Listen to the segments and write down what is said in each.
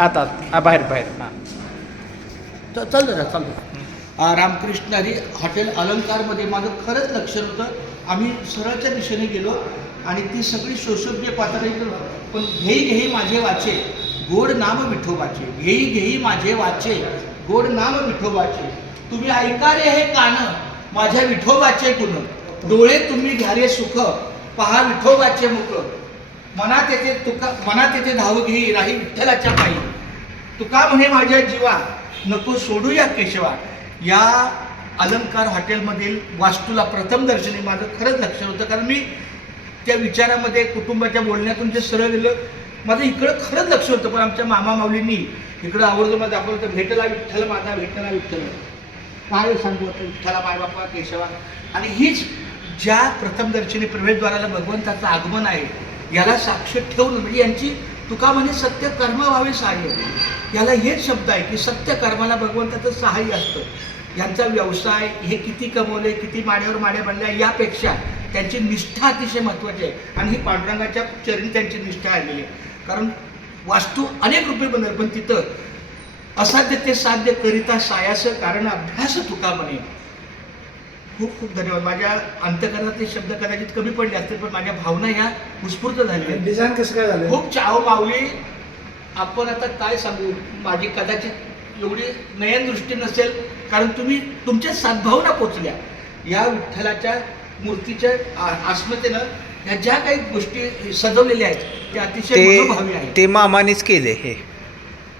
आता बाहेर बाहेर हां चल जरा चाल रामकृष्ण हरी हॉटेल अलंकारमध्ये माझं खरंच लक्ष नव्हतं. आम्ही सरळच्या दिशेने गेलो आणि ती सगळी शोषोभ्य पातळी पण घेई घेई माझे वाचे गोड नाम विठोबाचे, घेई घेई माझे वाचे गोड नाम विठोबाचे, तुम्ही ऐका रे हे कान माझ्या विठोबाचे गुण, डोळे तुम्ही घ्या रे सुख पहा विठोबाचे मुख, मनात येते धाव घेई राही विठ्ठलाच्या पायी, तुका म्हणे माझ्या जीवा नको सोडूया केशवा. या अलंकार हॉटेलमधील वास्तूला प्रथम दर्शनी माझं खरंच लक्ष होतं, कारण मी त्या विचारामध्ये कुटुंबाच्या बोलण्यातून जे सरळ गेलं माझं इकडं खरंच लक्ष होतं. पण आमच्या मामा माऊलींनी इकडं आवर्जून मला दाखवलं तर भेटला विठ्ठल माझा भेटला विठ्ठल, काय सांगू आता विठ्ठला मायबापा केशवा. आणि हीच ज्या प्रथम दर्शनी प्रवेशद्वाराला भगवंताचं आगमन आहे याला साक्ष ठेवून, म्हणजे यांची तुका म्हणे सत्य कर्म व्हावे सहाय्य, याला हेच शब्द आहे की सत्य कर्माला भगवंताचं सहाय्य असतं. यांचा व्यवसाय हे किती कमवले किती माड्यावर माड्या बनल्या यापेक्षा त्यांची निष्ठा अतिशय महत्त्वाची आहे. आणि ही पांडुरंगाच्या चरणी त्यांची निष्ठा आलेली आहे. कारण वास्तू अनेक रुपये बनवले पण तिथं असाध्य ते साध्य करिता सायास कारण अभ्यास तुका म्हणे. खूप खूप धन्यवाद. माझ्या अंतकरणातले शब्द कदाचित कमी पडले असतील पण माझ्या भावना ह्या उत्स्फूर्त झाल्या. डिझाईन कसं काय झालं? खूप चाव माऊली. आपण आता काय सांगू, माझी कदाचित एवढी नयनदृष्टी नसेल कारण तुम्ही तुमच्या सद्भावना पोचल्या. या विठ्ठलाच्या मूर्तीच्या अस्मितेनं ह्या ज्या काही गोष्टी सजवलेल्या आहेत त्या अतिशय मनोभावी आहेत. ते मामानेच केले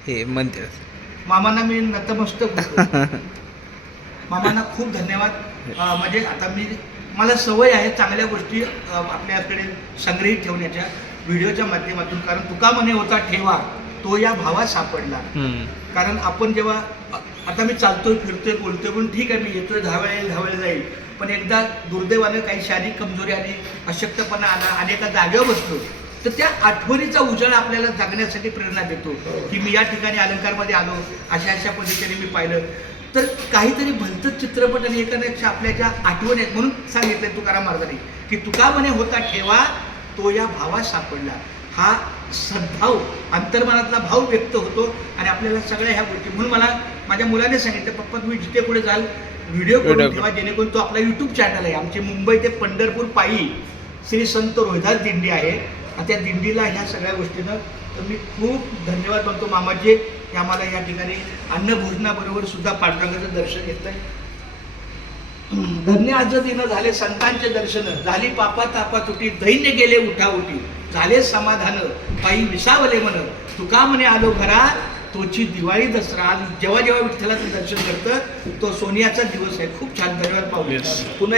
हे मंदिर. मामांना मी नतमस्तक होतो. मामांना खूप धन्यवाद. म्हणजे आता मला सवय आहे चांगल्या गोष्टी आपल्याकडे संग्रहित ठेवण्याच्या व्हिडिओच्या माध्यमातून. कारण तुका म्हणे होता ठेवा तो या भावात सापडला. कारण आपण जेव्हा आता मी चालतोय फिरतोय बोलतोय पण ठीक आहे मी येतोय धावायला जाईल पण एकदा दुर्दैवानं काही शारीरिक कमजोरी आली अशक्तपणा आला आणि एका जागेवर बसलो तर त्या आठवणीचा उजाळा आपल्याला जगण्यासाठी प्रेरणा देतो की मी या ठिकाणी अलंकारमध्ये आलो अशा पद्धतीने मी पाहिलं तर काहीतरी भलतंच चित्रपट आणि एखाद्याच्या आपल्या ज्या आठवणी आहेत म्हणून सांगितलं तुकाराम महाराजांनी की तुका म्हणे होता ठेवा तो या भावात सापडला. हा सद्भाव अंतर्मनातला भाव व्यक्त होतो आणि आपल्याला सगळ्या ह्या गोष्टी म्हणून मला माझ्या मुलाने सांगितलं पप्पा तुम्ही जिथे पुढे जाल व्हिडिओ करून ठेवा जेणेकरून तो आपला यूट्यूब चॅनल आहे. आमचे मुंबई ते पंढरपूर पायी श्री संत रोहिदास दिंडी आहे आणि त्या दिंडीला ह्या सगळ्या गोष्टीनं तर मी खूप धन्यवाद मानतो मामाचे की आम्हाला या ठिकाणी अन्नभोजनाबरोबर सुद्धा पांडुरंगाचं दर्शन घेतलंय. धन्य आज दिनं झाले संतांचे दर्शन झाली पापा तापा तुटी दैन्य गेले उठाउठी झाले समाधान पायी विसावले मन तुका म्हणे आलो घरा तोची दिवाळी दसरा. आज जेव्हा जेव्हा विठ्ठलाचं दर्शन करतं तो सोनियाचा दिवस आहे. खूप छान. धन्यवाद पाहू. पुन्हा